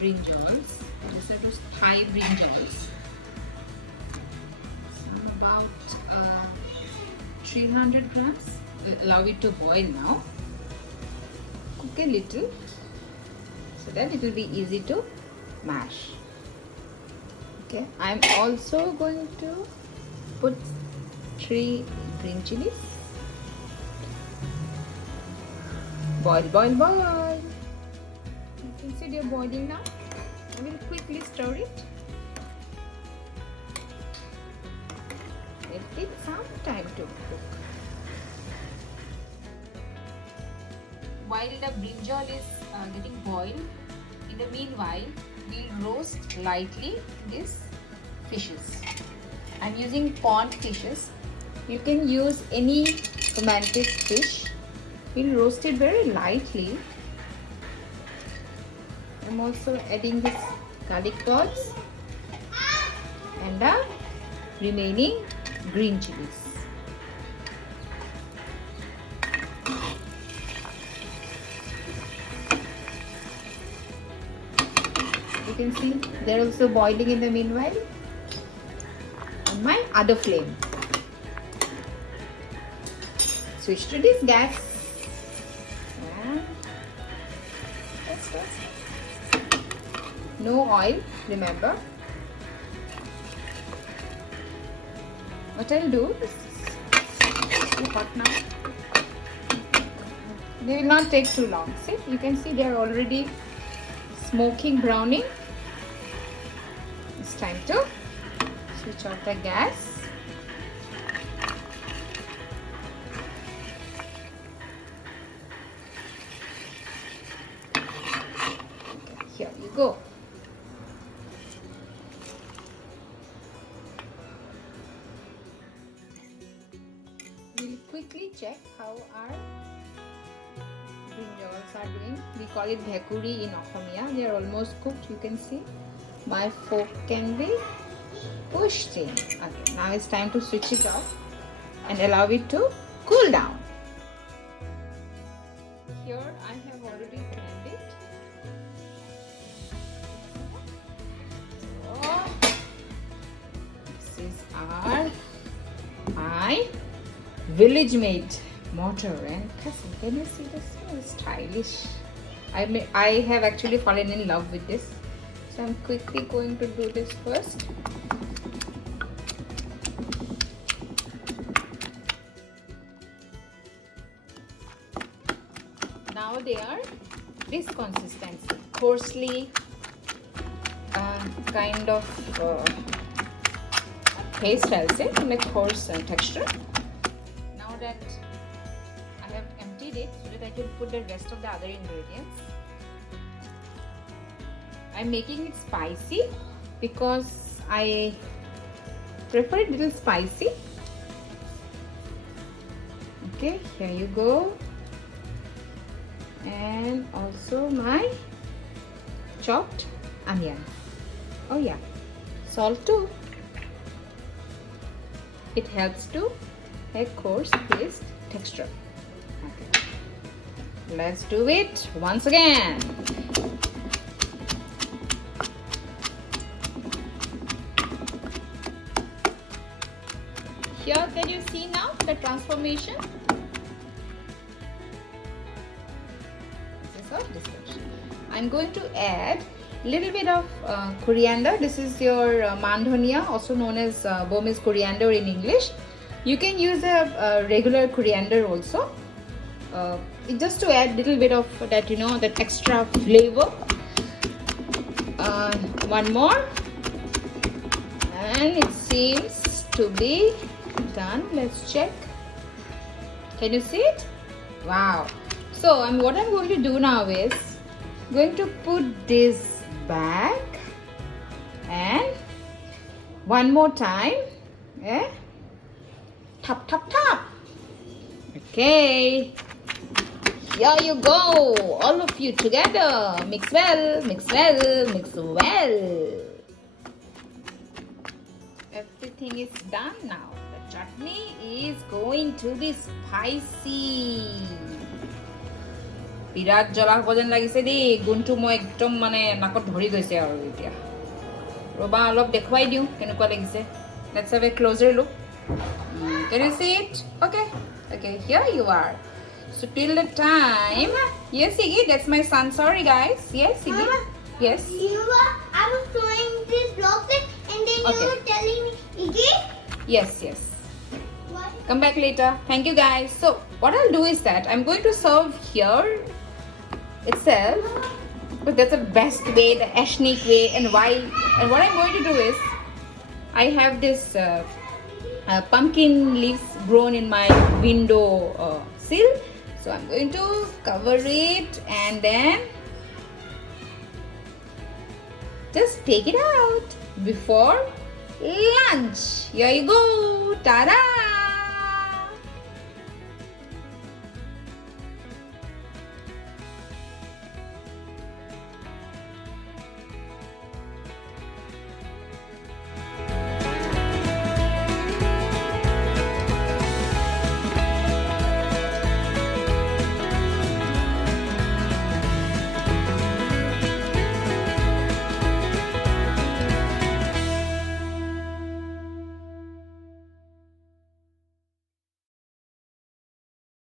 brinjals. These are those Thai brinjals. Some about 300 grams. Allow it to boil now. Cook a little so that it will be easy to mash. Okay, I'm also going to put 3 green chilies. Boil, boil, boil. You can see they're boiling now. I will quickly stir it. It takes some time to cook. While the brinjal is getting boiled, in the meanwhile, we'll roast lightly these fishes. I'm using pond fishes. You can use any mantis fish. We'll roast it very lightly. I'm also adding this garlic pods and the remaining green chilies. You can see they're also boiling in the meanwhile on my other flame. Switch to this gas. No oil, remember. What I'll do is too hot now. They will not take too long. See, you can see they are already smoking, browning. It's time to switch off the gas. Okay, here you go. We'll quickly check how our brinjals are doing. We call it bhekuri in Assamia. They are almost cooked. You can see my fork can be pushed in. Okay, now it's time to switch it off and allow it to cool down. Here I have already cleaned it. So this is our my village made mortar and pestle. Can you see this? So stylish. I have actually fallen in love with this. So I'm quickly going to do this first. Now they are this consistency, coarsely kind of paste, I'll say, like coarse texture. Now that I have emptied it, so that I can put the rest of the other ingredients. I'm making it spicy because I prefer it a little spicy. Okay, here you go. And also my chopped onion. Oh yeah, salt too. It helps to a coarse paste texture. Okay. Let's do it once again. Here, can you see now the transformation? This is our description. I'm going to add a little bit of coriander. This is your maan dhania, also known as Burmese coriander in English. You can use a regular coriander also, just to add a little bit of that, you know, that extra flavor. One more, and it seems to be done. Let's check. Can you see it? Wow. So what I'm going to do now is going to put this back and one more time. Yeah. Tap tap tap. Okay. Here you go. All of you together. Mix well, mix well, mix well. Everything is done now. The chutney is going to be spicy. বিৰাট জ্বলা হ'ব যেন লাগিছে দেই গুণটো মই একদম মানে নাকত ধৰি গৈছে আৰু এতিয়া ৰবা অলপ দেখুৱাই দিওঁ কেনেকুৱা লাগিছে let's have a closer look can you see it okay here you are so till the time yes Iggy that's my son sorry guys yes Iggy Mama, yes I was throwing this blocks and then you were telling me, Iggy? yes What? come back later thank you guys so what I'll do is that I'm going to serve here itself but that's the best way the ethnic way and what I'm going to do is I have this pumpkin leaves grown in my window sill so I'm going to cover it and then just take it out before lunch here you go ta-da